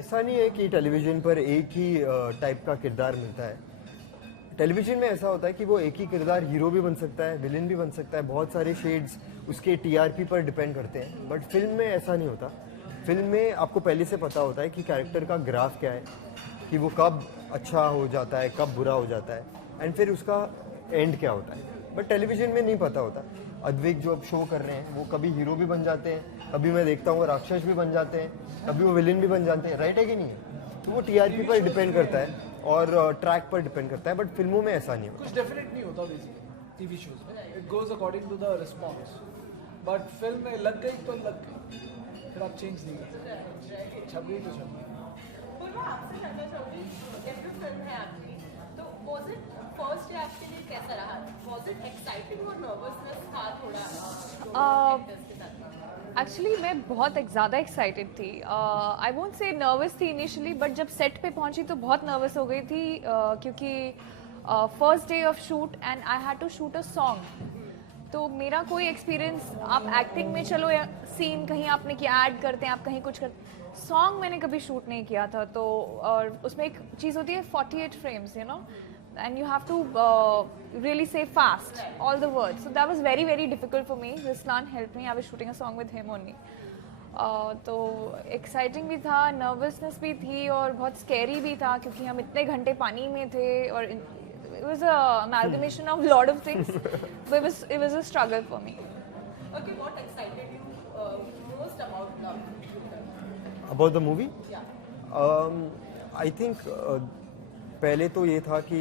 ऐसा नहीं है कि टेलीविज़न पर एक ही टाइप का किरदार मिलता है। टेलीविज़न में ऐसा होता है कि वो एक ही किरदार हीरो भी बन सकता है, विलेन भी बन सकता है, बहुत सारे शेड्स उसके टीआरपी पर डिपेंड करते हैं। बट फिल्म में ऐसा नहीं होता। फिल्म में आपको पहले से पता होता है कि कैरेक्टर का ग्राफ क्या है, कि वो कब अच्छा हो जाता है, कब बुरा हो जाता है, एंड फिर उसका एंड क्या होता है। बट टेलीविज़न में नहीं पता होता। अद्विक जो अब शो कर रहे हैं वो कभी हीरो भी बन जाते हैं, कभी मैं देखता हूँ राक्षस भी बन जाते हैं, कभी वो विलेन भी बन जाते हैं। राइट है कि नहीं है? तो वो टीआरपी पर डिपेंड करता है और ट्रैक पर डिपेंड करता है। बट फिल्मों में ऐसा नहीं होता। कुछ डेफिनेट नहीं होता बेसिकली टीवी शोज में, it goes according to the response. But film में लग गई तो लग गई, फिर आप चेंज नहीं कर सकते। छप गई तो छप गई। पूर्वा, आपसे जानना चाहूँगी, डेब्यू फिल्म है आपकी, तो वाज इट फर्स्ट डे आपके लिए कैसा रहा? वाज इट एक्साइटिंग और नर्वसनेस था थोड़ा एक्टर्स के साथ? एक्चुअली मैं बहुत ज़्यादा एक्साइटेड थी। आई वोंट से नर्वस थी इनिशियली, बट जब सेट पे पहुंची तो बहुत नर्वस हो गई थी, क्योंकि first day of shoot and I had to shoot a song. तो मेरा कोई एक्सपीरियंस, आप एक्टिंग में चलो या सीन कहीं आपने किया, ऐड करते हैं आप, कहीं कुछ करते, सॉन्ग मैंने कभी शूट नहीं किया था। तो और उसमें एक चीज़ होती है 48 frames, you know, and you have to really say fast all the words, so that was very very difficult for me. Ruslan helped me. I was shooting a song with him only. तो exciting भी था, nervousness भी थी और बहुत scary भी था, क्योंकि हम इतने घंटे पानी में थे और it was a amalgamation of lot of things, but it was a struggle for me. Okay, what excited you most about the film? About the movie Yeah. I think पहले तो ये था कि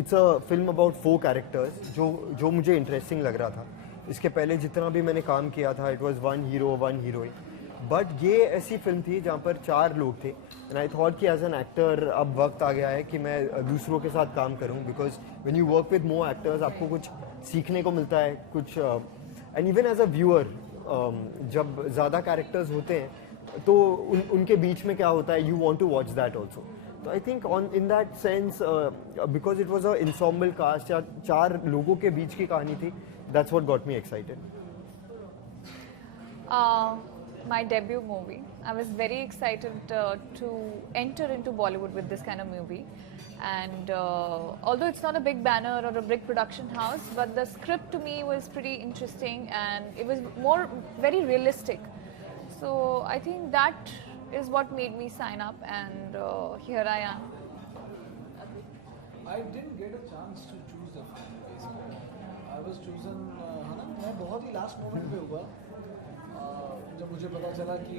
it's a film about 4 characters, जो मुझे interesting लग रहा था। इसके पहले जितना भी मैंने काम किया था, it was 1 hero 1 heroine. But ये ऐसी फिल्म थी जहाँ पर 4 लोग थे, एंड आई थॉट कि एज एन एक्टर अब वक्त आ गया है कि मैं दूसरों के साथ काम करूँ, because when you work with more actors आपको कुछ सीखने को मिलता है, कुछ। And even as a viewer, जब ज़्यादा कैरेक्टर्स होते हैं तो उनके बीच में क्या होता है, you want to watch that also. तो I think in that sense, because it was a ensemble cast, या 4 लोगों के बीच की कहानी थी, that's what got me excited. My debut movie. I was very excited to enter into Bollywood with this kind of movie, and although it's not a big banner or a big production house, but the script to me was pretty interesting and it was very realistic. So I think that is what made me sign up, and here I am. I didn't get a chance to choose the film basically. I was chosen, है ना, मैं बहुत ही last moment पे हुआ जब मुझे पता चला कि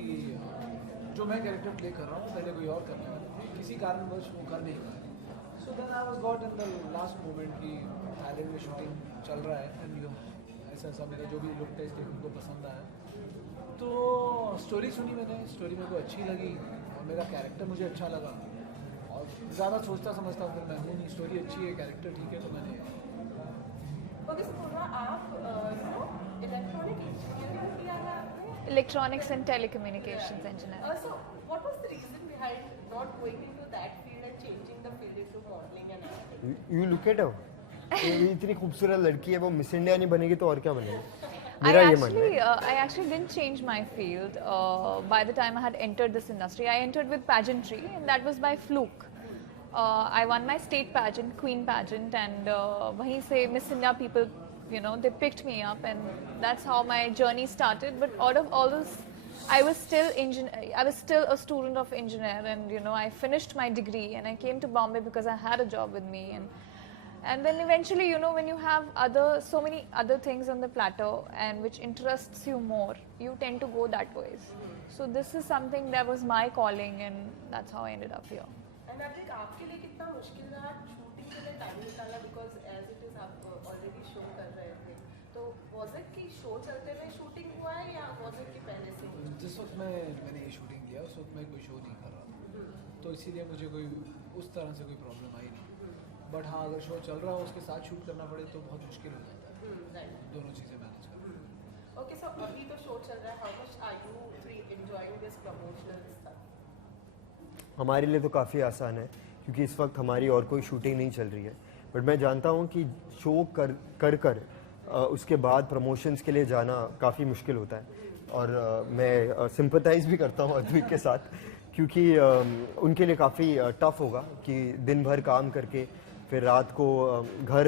जो मैं कैरेक्टर प्ले कर रहा हूँ पहले कोई और करने वाला, किसी कारणवश वो कर नहीं पाया। So then I was got in the last moment कि थाईलैंड में शूटिंग चल रहा है एंड यू ऐसा मेरा जो भी लुक टेस्ट है उनको पसंद आया। तो स्टोरी सुनी मैंने, स्टोरी मेरे को अच्छी लगी और मेरा कैरेक्टर मुझे अच्छा लगा, और ज़्यादा सोचता समझता फिर मैं हूँ नहीं, स्टोरी अच्छी है, कैरेक्टर ठीक है, तो मैंने। Okay, so पूर्वा, आप इलेक्ट्रॉनिक इंजीनियरिंग किया है आपने? Electronics and Telecommunications Engineer. So what was the reason behind not going into that field and changing the field into modeling and acting? You look at her, ये इतनी खूबसूरत लड़की है, वो मिस इंडिया नहीं बनेगी तो और क्या बनेगी? I मेरा ये मानना है। actually didn't change my field by the time I had entered this industry. I entered with pageantry, and that was by fluke. I won my state pageant, Queen pageant, and वहीं से Miss India people, you know, they picked me up, and that's how my journey started. But out of all this, I was still a student of engineer, and you know, I finished my degree, and I came to Bombay because I had a job with me, and then eventually, you know, when you have so many other things on the plateau and which interests you more, you tend to go that ways. So this is something that was my calling, and that's how I ended up here. And I think आपके लिए कितना मुश्किल रहा shooting के लिए time निकालना, because as it is आप already show कर रहे थे, तो was it कि शो चलते में शूटिंग हुआ है या was it कि पहले से? जिस वक्त मैंने ये शूटिंग किया उस वक्त मैं कोई शो नहीं कर रहा था, तो इसीलिए मुझे कोई उस तरह से कोई प्रॉब्लम आई नहीं। बट हाँ, अगर शो चल रहा हो उसके साथ शूट करना पड़े तो बहुत मुश्किल हो जाता है दोनों चीज़ें मैनेज करना। Okay, so अभी तो शो चल रहा है, how much are you three enjoying this promotional stuff? हमारे लिए तो काफ़ी आसान है, क्योंकि इस वक्त हमारी और कोई शूटिंग नहीं चल रही है। बट मैं जानता हूँ कि शो कर उसके बाद प्रमोशंस के लिए जाना काफ़ी मुश्किल होता है, और मैं सिंपथाइज़ भी करता हूँ अद्विक के साथ, क्योंकि उनके लिए काफ़ी टफ होगा कि दिन भर काम करके फिर रात को घर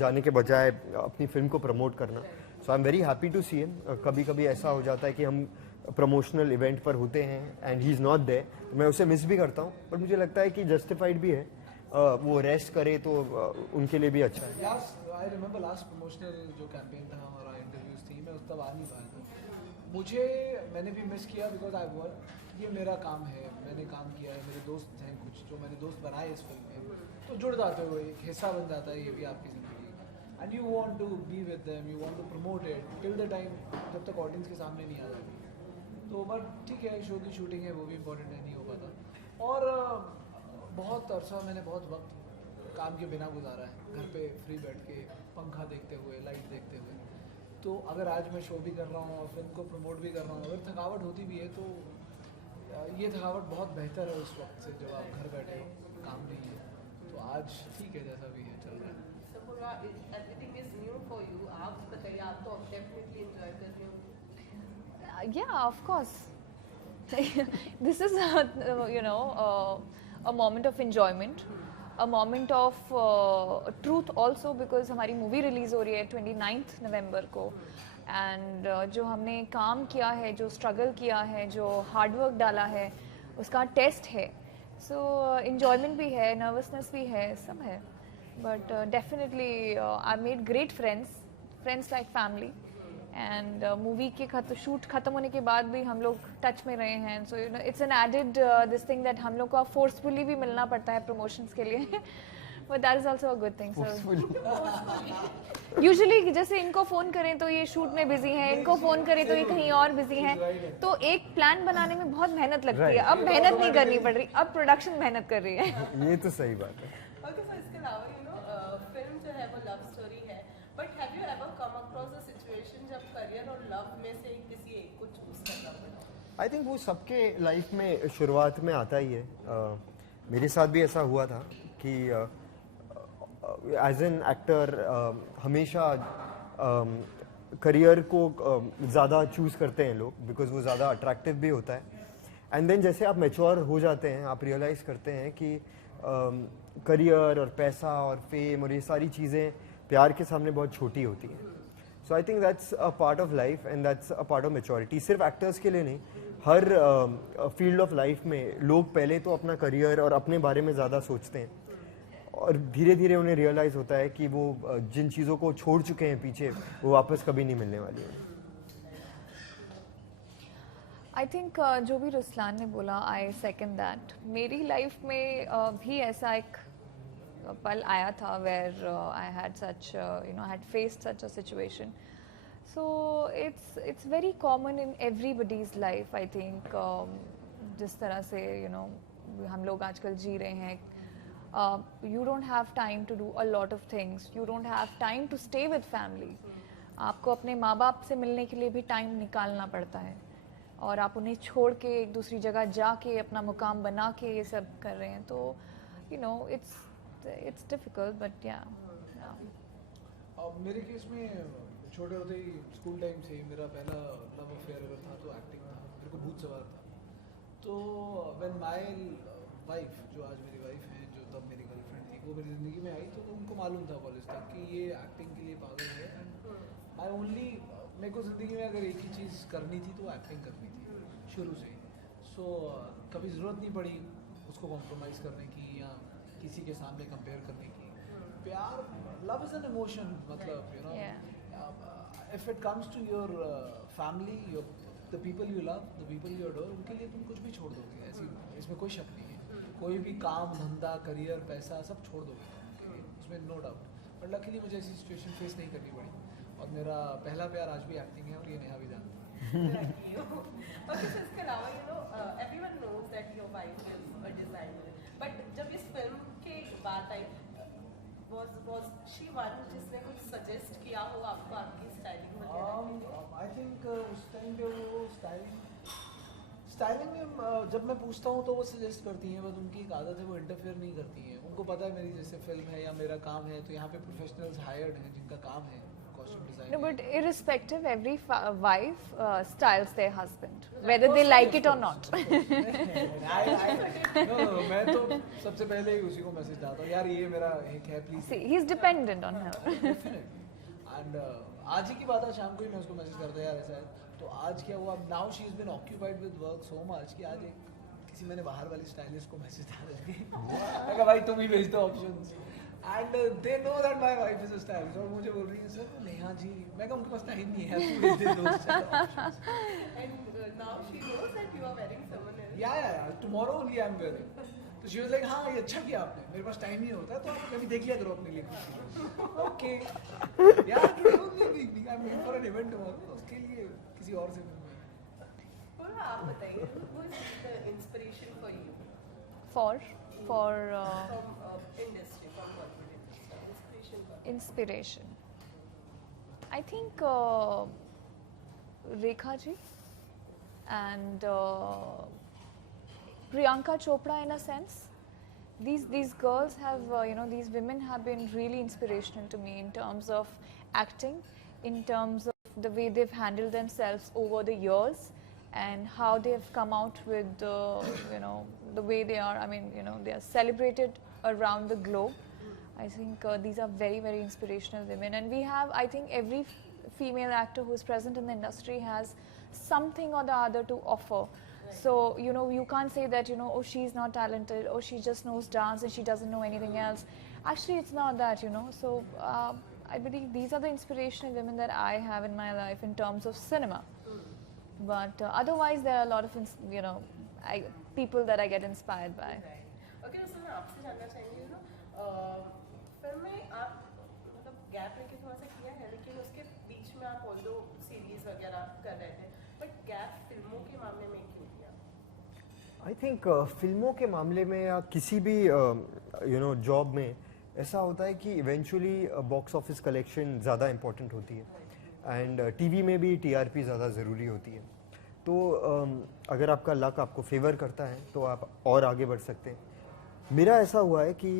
जाने के बजाय अपनी फिल्म को प्रमोट करना. So I am very happy to see him. कभी कभी ऐसा हो जाता है कि हम प्रमोशनल इवेंट पर होते हैं and he is not there, मैं उसे मिस भी करता हूँ, पर मुझे लगता है कि जस्टिफाइड भी है. वो रेस्ट करे तो उनके लिए भी अच्छा है. आई रिमेंबर लास्ट प्रमोशनल जो कैंपेन था हमारा, इंटरव्यूज थी, मैं उस तब आ नहीं पाया था. मैंने भी मिस किया बिकॉज आई वर्क, ये मेरा काम है, मैंने काम किया है, मेरे दोस्त हैं कुछ जो मैंने दोस्त बनाए इस फिल्म में, तो जुड़ जाते हो, एक हिस्सा बन जाता है ये भी आपकी ज़िंदगी. And you want to be with them, you want to promote it till the time जब तक ऑडियंस के सामने नहीं आ जाती. तो बट ठीक है, शो की शूटिंग है, वो भी इम्पोर्टेंट है, नहीं हो पाता. और बहुत अरसा मैंने बहुत वक्त काम के बिना गुजारा है, घर पे फ्री बैठ के पंखा देखते हुए, लाइट देखते हुए. तो अगर आज मैं शो भी कर रहा हूँ और फिल्म को प्रमोट भी कर रहा हूँ, अगर थकावट होती भी है तो ये थकावट बहुत बेहतर है उस वक्त से जब आप घर बैठे हो, काम नहीं है. तो आज ठीक है, जैसा भी है चल रहा है. So पूरा everything is new for you. आप बताइए, आप तो definitely enjoy कर रहे हो. Yeah, of course. This is a moment of enjoyment, a moment of truth also, because हमारी मूवी रिलीज हो रही है 29th नवंबर को. एंड जो हमने काम किया है, जो स्ट्रगल किया है, जो हार्डवर्क डाला है, उसका टेस्ट है. सो इन्जॉयमेंट भी है, नर्वसनेस भी है, सब है. But definitely I made great friends like family. And movie के शूट ख़त्म होने के बाद भी हम लोग टच में रहे हैं. So you know it's an added this thing that हम लोग को फोर्सफुली भी मिलना पड़ता है प्रमोशंस के लिए. But that is also a good thing. Usually जैसे इनको फ़ोन करें तो ये शूट में बिजी हैं, इनको फ़ोन करें तो ये कहीं और बिजी हैं. तो एक प्लान बनाने में बहुत मेहनत लगती है. अब मेहनत नहीं करनी पड़ रही, अब प्रोडक्शन मेहनत कर रही है. ये तो सही बात है. Okay, so इसके अलावा फिल्म जो है वो लव स्टोरी है, but have you ever come across a situation जब करियर और लव में से किसी एक को चूज करना पड़ा? आई थिंक वो सबके लाइफ में शुरुआत में आता ही है. मेरे साथ भी ऐसा हुआ था कि एज एन एक्टर हमेशा करियर को ज़्यादा चूज़ करते हैं लोग, बिकॉज वो ज़्यादा अट्रैक्टिव भी होता है. एंड देन जैसे आप मैच्योर हो जाते हैं, आप रियलाइज़ करते हैं कि करियर और पैसा और फेम और ये सारी चीज़ें प्यार के सामने बहुत छोटी होती हैं. So I think that's a part of life and that's a part of maturity. सिर्फ एक्टर्स के लिए नहीं, हर फील्ड ऑफ लाइफ में लोग पहले तो अपना करियर और अपने बारे में ज़्यादा सोचते हैं, और धीरे धीरे उन्हें रियलाइज़ होता है कि वो जिन चीज़ों को छोड़ चुके हैं पीछे, वो वापस कभी नहीं मिलने वाली है. आई थिंक जो भी रुस्लान ने बोला, आई सेकंड दैट. मेरी लाइफ में भी ऐसा एक पल आया था where I had such had faced such a situation. So it's very common in everybody's life. I think जिस तरह से हम लोग आजकल जी रहे हैं, you don't have time to do a lot of things, you don't have time to stay with family. आपको अपने माँ बाप से मिलने के लिए भी टाइम निकालना पड़ता है, और आप उन्हें छोड़ के एक दूसरी जगह जाके अपना मुकाम बना के ये सब कर रहे हैं. तो it's difficult, but yeah. मेरे केस में छोटे होते ही स्कूल टाइम से मेरा पहला लव अफेयर अगर था तो एक्टिंग था. मेरे को भूत सवार था. तो व्हेन माय वाइफ, जो आज मेरी वाइफ है, जो तब मेरी गर्लफ्रेंड थी, वो मेरी ज़िंदगी में आई, तो उनको मालूम था कॉलेज तक कि ये एक्टिंग के लिए पागल है. एंड मेरे को ज़िंदगी में अगर एक ही चीज़ करनी थी तो एक्टिंग करनी थी शुरू से. सो कभी ज़रूरत नहीं पड़ी उसको कॉम्प्रोमाइज़ करने की या किसी के सामने कंपेयर करने की. प्यार, लव इज़ एन इमोशन. मतलब if it comes to your family, the people you love, the people you adore, उनके लिए तुम कुछ भी छोड़ दोगे. ऐसी इसमें कोई शक नहीं है. कोई भी काम धंधा करियर पैसा सब छोड़ दोगे उनके लिए, उसमें नो डाउट. बट लकीली मुझे ऐसी सिचुएशन फेस नहीं करनी पड़ी, और मेरा पहला प्यार आज भी एक्टिंग है, और ये नेहा भी जानती है. Okay, so इसके अलावा everyone knows that your wife is a designer, but जब इस फिल्म के बात आई, was she one जिसने कुछ सजेस्ट किया हो आपको आपकी स्टाइलिंग वगैरह? आई थिंक उस टाइम पे वो स्टाइलिंग में जब मैं पूछता हूँ तो वो सजेस्ट करती हैं, बस उनकी एक आदत है, वो इंटरफेयर नहीं करती हैं. उनको पता है मेरी जैसे फिल्म है या मेरा काम है, तो यहाँ पे प्रोफेशनल्स हायर्ड हैं जिनका काम है costume design No, but irrespective, every wife styles their husband, whether they like it or not. मैं तो सबसे पहले ही उसी को मैसेज डालता हूँ, यार ये मेरा एक है please. See, he's dependent on her. And आज ही की बात है, शाम को ही मैं उसको मैसेज करता यार ऐसा है, तो आज क्या हुआ, now she is been occupied with work so much कि आज एक किसी मैंने बाहर वाली स्टाइलिस्ट को मैसेज डाला है, मैं कहा भाई तुम ही भेज दो options, and they know that my wife is a stylist, और मुझे बोल रही है सर नेहा जी, मैं कहा उनके पास टाइम नहीं है, तू भेज दे दो options. And now she knows that you are wearing someone else. या tomorrow only I am wearing, तो शी वाज लाइक हाँ ये अच्छा किया आपने, मेरे पास टाइम नहीं होता है तो आप कभी देख लिया करो अपने लिए। ओके यार today only evening I am going for an event tomorrow, उसके लिए किसी और से मिलूंगा। पूर्वा, आप बताइए, who is the inspiration for you For from industry, from Bollywood industry? Inspiration for inspiration, I think Rekha ji and Priyanka Chopra in a sense. These girls have these women have been really inspirational to me in terms of acting, in terms of the way they've handled themselves over the years, and how they have come out with the way they are. I mean, they are celebrated around the globe. I think these are very, very inspirational women, and we have, I think, every female actor who is present in the industry has something or the other to offer. So you can't say that oh, she's not talented, or she just knows dance and she doesn't know anything else. Actually, it's not that, so I believe these are the inspirational women that I have in my life in terms of cinema. But otherwise, there are a lot of people that I get inspired by. Right. Okay, तो मैं आपसे जानना चाहेंगी, film में आप मतलब gap लेके थोड़ा सा किया है, लेकिन उसके बीच में आप ऑल्दो सीरीज वगैरह कर रहे थे, बट गैप फिल्मों के मामले में क्यों किया? आई थिंक फिल्मों के मामले में या किसी भी जॉब में ऐसा होता है कि इवेंचुअली बॉक्स ऑफिस कलेक्शन ज़्यादा इम्पोर्टेंट होती है, एंड टीवी में भी टीआरपी ज़्यादा ज़रूरी होती है। तो अगर आपका लक आपको फेवर करता है तो आप और आगे बढ़ सकते हैं। मेरा ऐसा हुआ है कि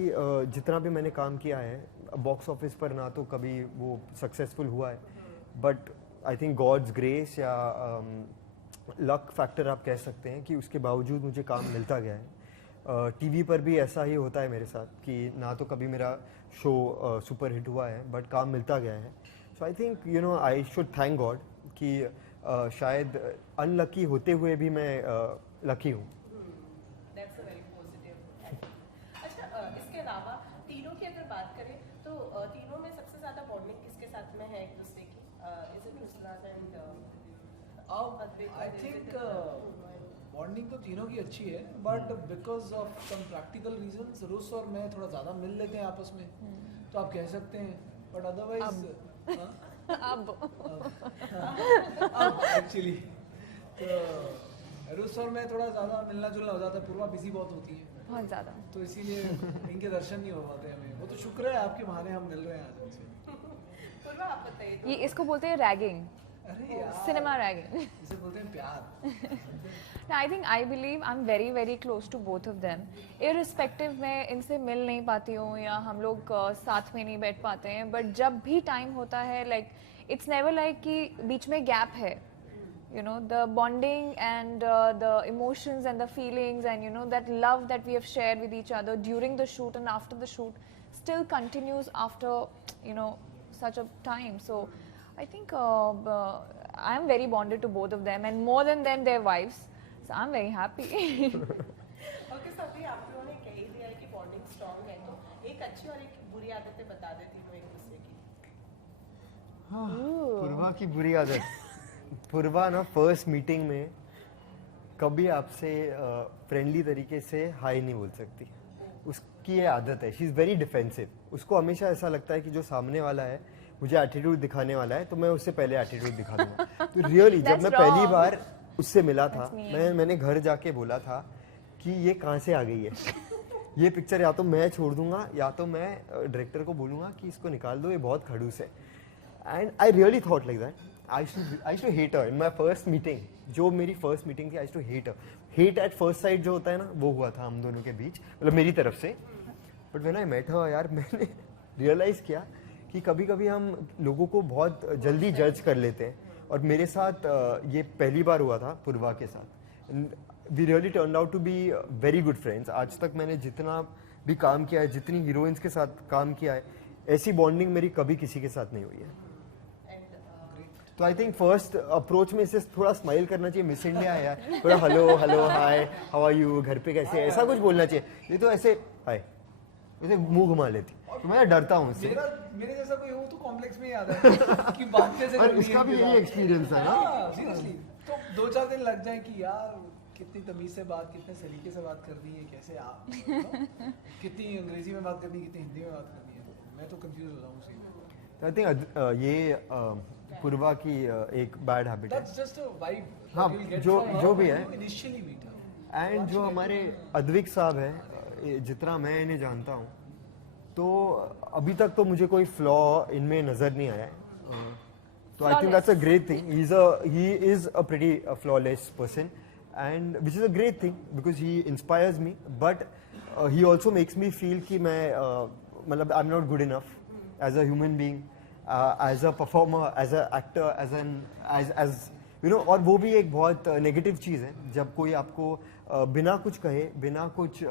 जितना भी मैंने काम किया है बॉक्स ऑफिस पर, ना तो कभी वो सक्सेसफुल हुआ है, but I think God's grace या लक फैक्टर आप कह सकते हैं कि उसके बावजूद मुझे काम मिलता गया है। टीवी पर भी ऐसा ही होता है मेरे साथ कि ना तो कभी मेरा शो सुपर हिट हुआ है, बट काम मिलता गया है। So I think I should thank God कि शायद अनलकी होते हुए भी मैं लकी हूँ। That's a very positive attitude. अच्छा, इसके अलावा तीनों की अगर बात करें तो तीनों में सबसे ज़्यादा बॉन्डिंग किसके साथ में है एक दूसरे की? Is it Ruslan and Advait? I think bonding तो तीनों की अच्छी है, but because of some practical reasons Rus और मैं थोड़ा ज़्यादा मिल लेते हैं आपस में, तो आप कह सकते हैं, बट अदरवाइज अब एक्चुअली तो रुस और मैं थोड़ा ज़्यादा मिलना जुलना हो जाता है, पूर्वा बिजी बहुत होती है, बहुत ज़्यादा। तो इसीलिए इनके दर्शन नहीं हो पाते हमें। वो तो शुक्र है आपके बहाने हम मिल रहे हैं आज उनसे। पूर्वा, आप बताइए तो। ये इसको बोलते हैं रैगिंग, अरे यार, सिनेमा रैगिंग। इसे बोलते हैं प्यार। I think I believe I'm very, very close to both of them. Irrespective मैं इनसे मिल नहीं पाती हूँ या हम लोग साथ में नहीं बैठ पाते हैं, but जब भी टाइम होता है, like it's never like कि बीच में गैप है, the bonding and the emotions and the feelings and that love that we have shared with each other during the shoot and after the shoot still continues after such a time. So I think I am very bonded to both of them, and more than them, their wives. So I'm very happy. Okay, so अभी आप लोगों ने कह ही दिया है कि bonding strong है, तो एक अच्छी और एक बुरी आदतें बता देती हूँ एक दूसरे की। पूर्वा की बुरी आदत, पूर्वा ना फर्स्ट मीटिंग में कभी आपसे फ्रेंडली तरीके से हाई नहीं बोल सकती। उसकी ये आदत है, शी इज़ वेरी डिफेंसिव। उसको हमेशा ऐसा लगता है कि जो सामने वाला है मुझे एटीट्यूड दिखाने वाला है, तो मैं उससे पहले एटीट्यूड दिखा दूंगा। तो रियली जब मैं पहली बार उससे मिला था, मैंने घर जाके बोला था कि ये कहाँ से आ गई है ये पिक्चर, या तो मैं छोड़ दूंगा या तो मैं डायरेक्टर को बोलूँगा कि इसको निकाल दो, ये बहुत खड़ूस है। And I really thought like that. I too hate her in my first meeting. जो मेरी फर्स्ट मीटिंग थी, I too hate her. Hate at first sight जो होता है ना, वो हुआ था हम दोनों के बीच, मतलब मेरी तरफ से। But when I met her यार, मैंने रियलाइज़ किया कि कि कभी कभी हम लोगों को बहुत जल्दी जज कर लेते हैं, और मेरे साथ ये पहली बार हुआ था पूर्वा के साथ. We really turn out to be very good friends. आज तक मैंने जितना भी काम किया है, जितनी हीरोइंस के साथ काम किया है, ऐसी बॉन्डिंग मेरी कभी किसी के साथ नहीं हुई है. तो आई थिंक फर्स्ट अप्रोच में इसे थोड़ा स्माइल करना चाहिए. मिस इंडिया है यार, थोड़ा hello hello hi how are you, घर पे कैसे, ऐसा कुछ बोलना चाहिए. ये तो ऐसे हाय, ऐसे मुंह घुमा लेती. तो मैं डरता हूँ उससे. मेरे जैसा कोई हो तो कॉम्प्लेक्स में ही आता है कि बात कैसे और करनी उसका भी यही एक्सपीरियंस है ना. सीरियसली. तो 2-4 दिन लग जाए कि यार कितनी तमीज से बात, कितने सलीके से बात करनी है, कैसे आप कितनी अंग्रेजी में बात करनी है, कितनी हिंदी में बात करनी है. मैं तो कंफ्यूज हो रहा हूँ उसी. आई थिंक ये पूर्वा की एक बैड हैबिट है. That's just a vibe. हाँ, जो भी है. इनिशियली मीट एंड जो हमारे अद्विक साहब है, जितना मैं इन्हें जानता हूँ, तो अभी तक तो मुझे कोई फ्लॉ इनमें नजर नहीं आया है. तो I think that's a great thing. He is a pretty flawless person, and which is a great thing because he inspires me. But he also makes me feel कि मैं मतलब I am not good enough as a human being, as a performer, as a actor, as you know. और वो भी एक बहुत negative चीज़ है जब कोई आपको बिना कुछ कहे, बिना कुछ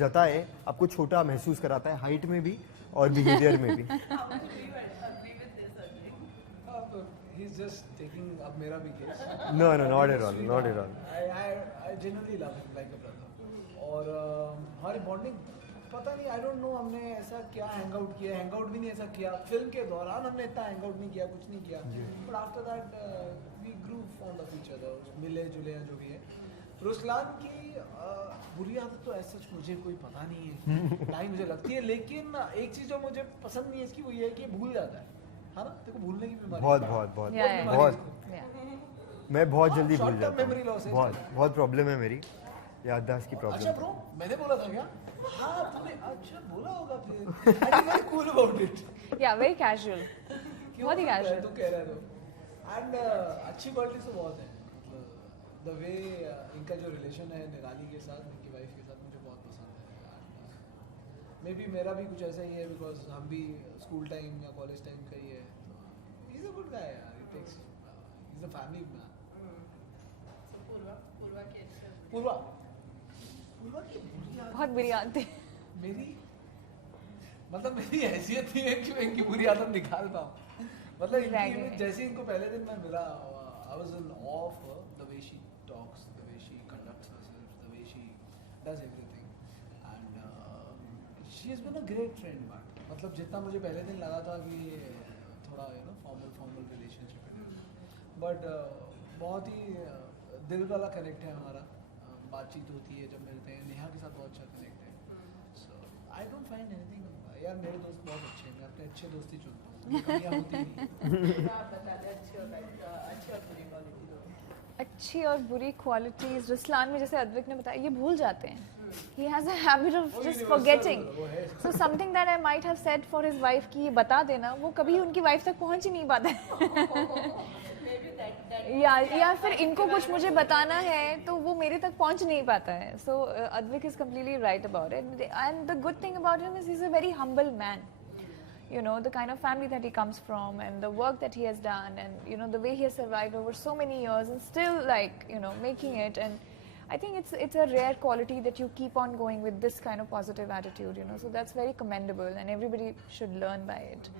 जताए आपको छोटा महसूस कराता है, हाइट में भी और बिहेवियर में भी. He's just taking up मेरा भी case. No, not at all, not at all. I genuinely love him like a brother. और हमारी बॉन्डिंग पता नहीं, आई डोंट नो हमने ऐसा क्या हैंग आउट किया. हैंग आउट भी नहीं ऐसा किया, फिल्म के दौरान हमने इतना हैंग आउट नहीं किया, कुछ नहीं किया. But after that we grew fond of each other, मिले जुले जो भी है. रुस्लान की बुरी आदत तो ऐसा मुझे कोई पता नहीं है, ना ही मुझे लगती है. लेकिन एक चीज़ जो मुझे पसंद नहीं है इसकी, वो ये है कि भूल जाता है ना. देखो भूलने की बीमारी बहुत बहुत बहुत Yeah. बहुत. मैं बहुत जल्दी भूल Short-term जाता memory loss हूँ. है. बहुत प्रॉब्लम है मेरी, याददाश्त की अच्छा प्रॉब्लम. ब्रो, मैंने बोला था क्या? हाँ तुमने अच्छा बोला होगा फिर. I feel very cool about it. Yeah, very casual. क्यों बहुत ही बोल रहा है? casual. तू कह रहा है तो. And अच्छी क्वालिटी तो बहुत है. The way इनका जो रिलेशन है निराली के साथ, इनकी वाइफ के साथ, मुझे बहुत पसंद है. मे बी मेरा भी कुछ ऐसा ही है, बिकॉज हम भी स्कूल टाइम या कॉलेज टाइम का ही है. He's a good guy यार. He takes, he's a family man. पूर्वा की बुरी आदत बहुत बुरी आदत है. मेरी, मतलब मेरी हैसियत नहीं है कि मैं इनकी बुरी आदत निकाल पाऊँ. मतलब Exactly. इनकी जैसे इनको पहले दिन मैं मिला, I was in awe of her, the way she talks, the way she conducts herself, the way she does everything, and she has been a great friend. But मतलब जितना मुझे पहले दिन लगा था कि थोड़ा फॉर्मल रिलेशनशिप है, बट बहुत ही दिल वाला कनेक्ट है हमारा. बातचीत होती है जब मिलते हैं. नेहा के साथ बहुत अच्छा कनेक्ट है. So I don't find anything. यार मेरे दोस्त बहुत अच्छे हैं, मैं अपने अच्छे दोस्त ही चुनता हूँ. कमियाँ होती नहीं. अच्छी और बुरी क्वालिटीज रुस्लान में, जैसे अद्विक ने बताया, ये भूल जाते हैं. He has a habit of just forgetting. So something that I might have said for his wife कि ये बता देना, वो कभी उनकी वाइफ तक पहुंच ही नहीं पाता है. या फिर इनको कुछ मुझे बताना है तो वो मेरे तक पहुंच नहीं पाता है. So Advik is completely right about it. And the good thing about him is he's a very humble man. You know, the kind of family that he comes from and the work that he has done, and you know the way he has survived over so many years and still, like, you know, making it. And I think it's a rare quality that you keep on going with this kind of positive attitude, you know. So that's very commendable and everybody should learn by it.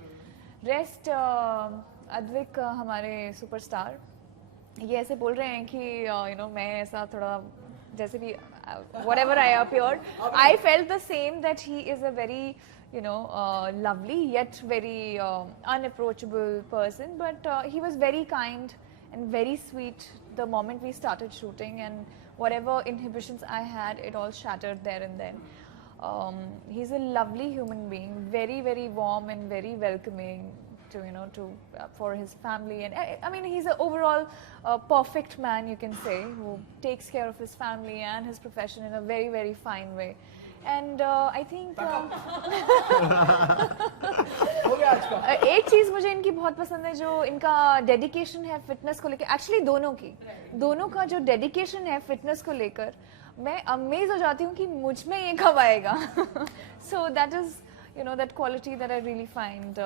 Rest Advik हमारे superstar, ये ऐसे बोल रहे हैं कि you know मैं ऐसा थोड़ा जैसे भी whatever I appeared, I felt the same, that he is a very, you know, lovely yet very unapproachable person, but he was very kind and very sweet the moment we started shooting, and whatever inhibitions I had, it all shattered there and then. He's a lovely human being, very, very warm and very welcoming to, you know, to for his family, and I mean he's an overall perfect man, you can say, who takes care of his family and his profession in a very, very fine way. And I think हो गया आज का. एक चीज मुझे इनकी बहुत पसंद है, जो इनका डेडिकेशन है फिटनेस को लेकर. एक्चुअली दोनों का जो डेडिकेशन है फिटनेस को लेकर, मैं अमेज हो जाती हूँ कि मुझ में ये कब आएगा. So that is, you know, that quality that I really find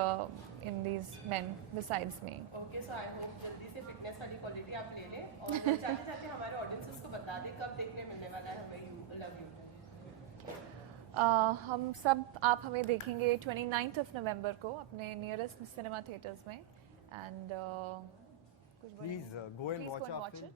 in these men besides me. Okay so I hope जल्दी से फिटनेस वाली क्वालिटी आप ले लें और जाते जाते हमारे ऑडियंसेस को बता दें कब देखने मिलने वाला है हमें यू लव यू हम सब आप हमें देखेंगे 29th of November को अपने नियरेस्ट सिनेमा थिएटर्स में and Please go and watch our film.